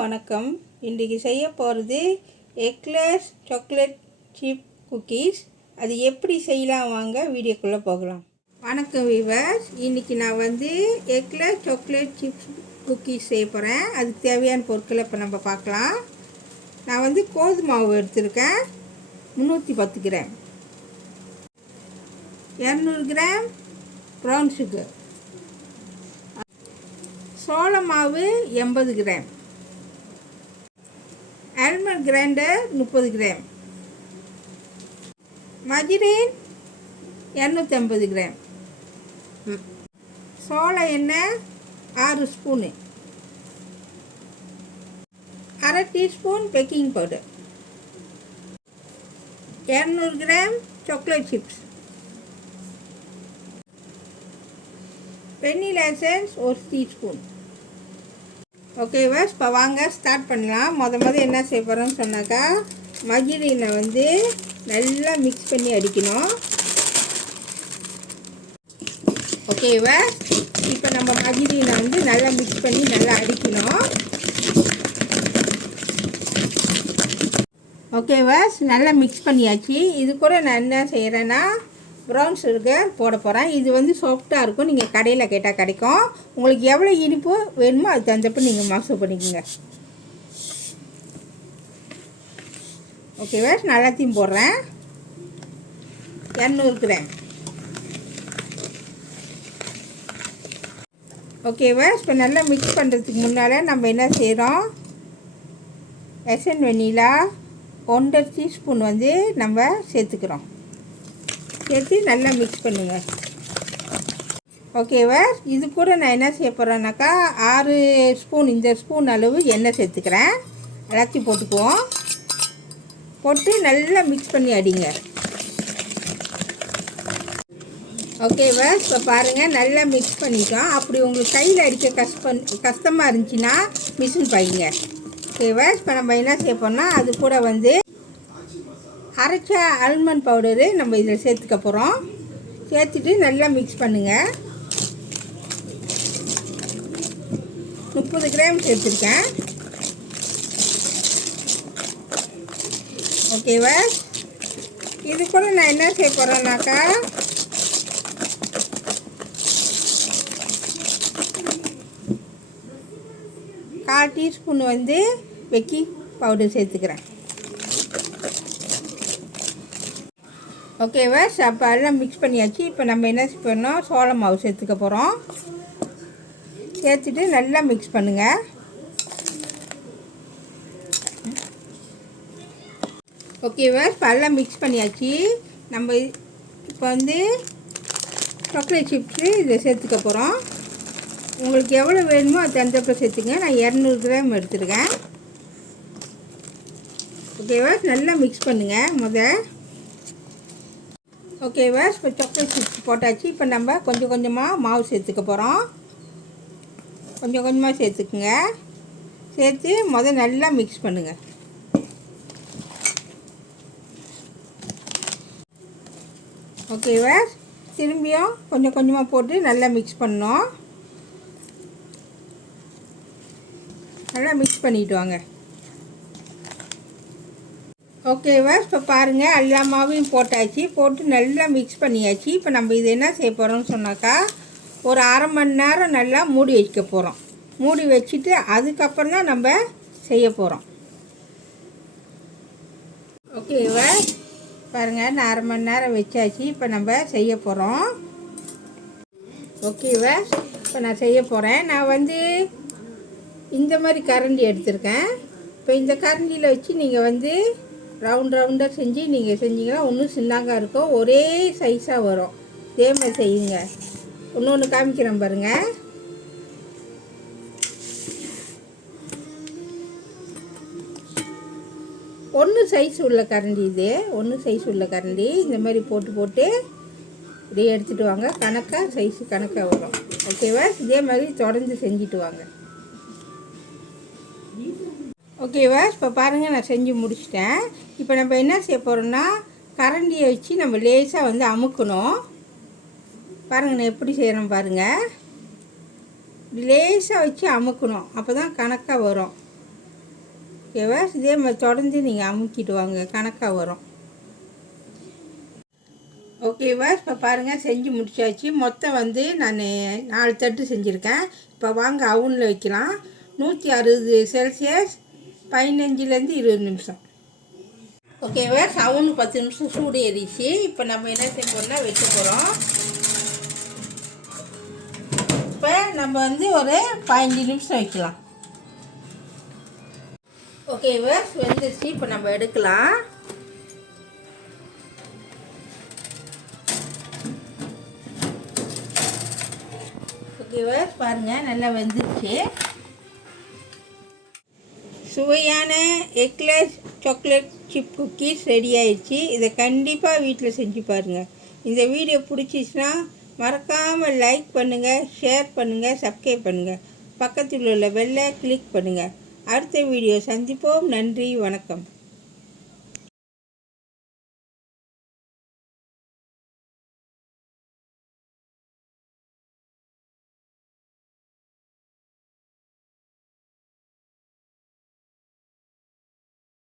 வணக்கம். இன்றைக்கி செய்ய போகிறது எக்லெஸ் சாக்லேட் சிப் குக்கீஸ். அது எப்படி செய்யலாம் வாங்க வீடியோக்குள்ளே போகலாம். வணக்கம் வீவர்ஸ். இன்றைக்கி நான் எக்லெஸ் சாக்லேட் சிப்ஸ் குக்கீஸ் செய்ய போகிறேன். அதுக்கு தேவையான பொருட்களை இப்போ நம்ம பார்க்கலாம். நான் கோதுமை மாவு எடுத்திருக்கேன் 310 கிராம், 200 கிராம் ப்ரௌன் சுகர், சோள மாவு 80 gram, almond grinder 30 gram, margarine 250 gram, சோள எண்ணெய் 6 ஸ்பூனு, அரை teaspoon baking powder, 200 gram chocolate chips, vanilla essence 1 teaspoon. Okay வாஸ், இப்போ வாங்க ஸ்டார்ட் பண்ணலாம். மொதல் என்ன செய்ய போகிறோம்னு சொன்னாக்கா, மர்கரீனை நல்லா மிக்ஸ் பண்ணி அடிக்கணும். ஓகே வாஸ், இப்போ நம்ம மர்கரீனை நல்லா மிக்ஸ் பண்ணி நல்லா அடிக்கணும். ஓகே வாஸ், நல்லா மிக்ஸ் பண்ணியாச்சு. இது கூட நான் என்ன செய்கிறேன்னா ப்ரௌன் சுகர் போட போகிறேன். இது சாஃப்டாக இருக்கும். நீங்கள் கடையில் கேட்டால் கிடைக்கும். உங்களுக்கு எவ்வளோ இனிப்பு வேணுமோ அது தந்தப்போ நீங்கள் மாசம் பண்ணிக்கோங்க. ஓகேவா, நல்லாத்தையும் போடுறேன். 200 கிராம். ஓகேவா, இப்போ நல்லா மிக்ஸ் பண்ணுறதுக்கு முன்னால் நம்ம என்ன செய்கிறோம், எசன் வெண்ணிலா 1.5 டீஸ்பூன் நம்ம சேர்த்துக்கிறோம். சேர்த்து நல்லா மிக்ஸ் பண்ணுங்கள். ஓகேவா, இது கூட நான் என்ன செய்ய போகிறேன்னாக்கா 6 ஸ்பூன், இந்த ஸ்பூன் அளவு எண்ணெய் சேர்த்துக்கிறேன். எல்லாத்தையும் போட்டுக்குவோம். போட்டு நல்லா மிக்ஸ் பண்ணி அடிங்க. ஓகேவா, இப்போ பாருங்கள் நல்லா மிக்ஸ் பண்ணிட்டோம். அப்படி உங்களுக்கு கையில் அடிக்க கஷ்டமாக இருந்துச்சுன்னா மிஷின் பாய்ங்க. ஓகேவா, இப்போ நம்ம என்ன செய்ய போகிறோம்னா அது கூட அரைச்ச ஆல்மண்ட் பவுடரு நம்ம இதில் சேர்த்துக்க போகிறோம். சேர்த்துட்டு நல்லா மிக்ஸ் பண்ணுங்கள். 30 கிராம் சேர்த்துருக்கேன். ஓகேவா, இது கூட நான் என்ன செய்ய போகிறேன்னாக்கா கால் டீஸ்பூன் பேக்கிங் பவுடர் சேர்த்துக்கிறேன். ஓகேவா, அப்போ எல்லாம் மிக்ஸ் பண்ணியாச்சு. இப்போ நம்ம என்ன பண்ணோம், சோள மாவு சேர்த்துக்க போகிறோம். சேர்த்துட்டு நல்லா மிக்ஸ் பண்ணுங்கள். ஓகேவா, இப்போ எல்லாம் மிக்ஸ் பண்ணியாச்சு. நம்ம இப்போ சாக்லேட் சிப்ஸு இதை சேர்த்துக்க போகிறோம். உங்களுக்கு எவ்வளோ வேணுமோ அது தந்தப்போ சேர்த்துங்க. நான் 200 கிராம் எடுத்துருக்கேன். ஓகேவா, நல்லா மிக்ஸ் பண்ணுங்கள் ஓகேவா, இப்போ சாக்லேட் சிப்ஸ் போட்டாச்சு. இப்போ நம்ம கொஞ்சம் கொஞ்சமாக மாவு சேர்த்துக்க போகிறோம். கொஞ்சம் கொஞ்சமாக சேர்த்துக்குங்க. சேர்த்து நல்லா மிக்ஸ் பண்ணுங்கள். ஓகேவா, திரும்பியும் கொஞ்சம் கொஞ்சமாக போட்டு நல்லா மிக்ஸ் பண்ணோம். நல்லா மிக்ஸ் பண்ணிட்டு வாங்க. ஓகேவா, இப்போ பாருங்கள் எல்லா மாவையும் போட்டாச்சு. போட்டு நல்லா மிக்ஸ் பண்ணியாச்சு. இப்போ நம்ம இது என்ன செய்ய போகிறோம்னு சொன்னாக்கா ஒரு அரை மணி நேரம் நல்லா மூடி வைக்க போகிறோம். மூடி வச்சுட்டு அதுக்கப்புறம் தான் நம்ம செய்ய போகிறோம். ஓகேவா, பாருங்கள் நான் அரை மணி நேரம் வச்சாச்சு. இப்போ நம்ம செய்ய போகிறோம். ஓகேவா, இப்போ நான் செய்ய போகிறேன். நான் இந்த மாதிரி கரண்டி எடுத்திருக்கேன். இப்போ இந்த கரண்டியில் வச்சு நீங்கள் ரவுண்டாக செஞ்சு நீங்கள் செஞ்சிங்கன்னா இன்னும் சின்னங்க இருக்கும். ஒரே சைஸாக வரும். இதே மாதிரி செய்யுங்க. இன்னொன்று காமிக்கிறேன் பாருங்கள். ஒன்று சைஸ் உள்ள கரண்டி இது. ஒன்று சைஸ் உள்ள கரண்டி இந்த மாதிரி போட்டு இப்படியே எடுத்துகிட்டு வாங்க. கணக்காக சைஸு கணக்காக வரும். ஓகேவா, இதே மாதிரி தொடர்ந்து செஞ்சுட்டு வாங்க. ஓகேவா, இப்போ பாருங்கள் நான் செஞ்சு முடிச்சிட்டேன். இப்போ நம்ம என்ன செய்ய போகிறோம்னா கரண்டியை வச்சு நம்ம லேசாக அமுக்கணும். பாருங்கள் நான் எப்படி செய்கிறேன் பாருங்கள். லேசாக வச்சு அமுக்கணும். அப்போ தான் கணக்காக வரும். ஓகேவா? இதே மாதிரி தொடர்ந்து நீங்கள் அமுக்கிட்டு வாங்க, கணக்காக வரும். ஓகேவா? இப்போ பாருங்கள், செஞ்சு முடிச்சாச்சு. மொத்தம் வந்து நான் 4 தட்டு செஞ்சுருக்கேன். இப்போ வாங்க அவனில் வைக்கலாம். 160 செல்சியஸ் 15லேருந்து 20 நிமிஷம். ஓகேவா? அவனு 10 நிமிஷம் சூடு ஏறிச்சு. இப்போ நம்ம என்ன செய்யணும்னா வைக்க போகிறோம். இப்போ நம்ம வந்து ஒரு 15 நிமிஷம் வைக்கலாம். ஓகேவா? வெந்துச்சு. இப்போ நம்ம எடுக்கலாம். ஓகேவா? பாருங்கள், நல்லா வெந்துச்சு. சுவையான eggless chocolate chip cookies ready ஆயிடுச்சு. இதை கண்டிப்பாக வீட்டில் செஞ்சு பாருங்கள். இந்த வீடியோ பிடிச்சிச்சுன்னா மறக்காமல் லைக் பண்ணுங்கள், ஷேர் பண்ணுங்கள், சப்ஸ்கிரைப் பண்ணுங்கள். பக்கத்தில் உள்ள பெல்லை கிளிக் பண்ணுங்கள். அடுத்த வீடியோ சந்திப்போம். நன்றி, வணக்கம்.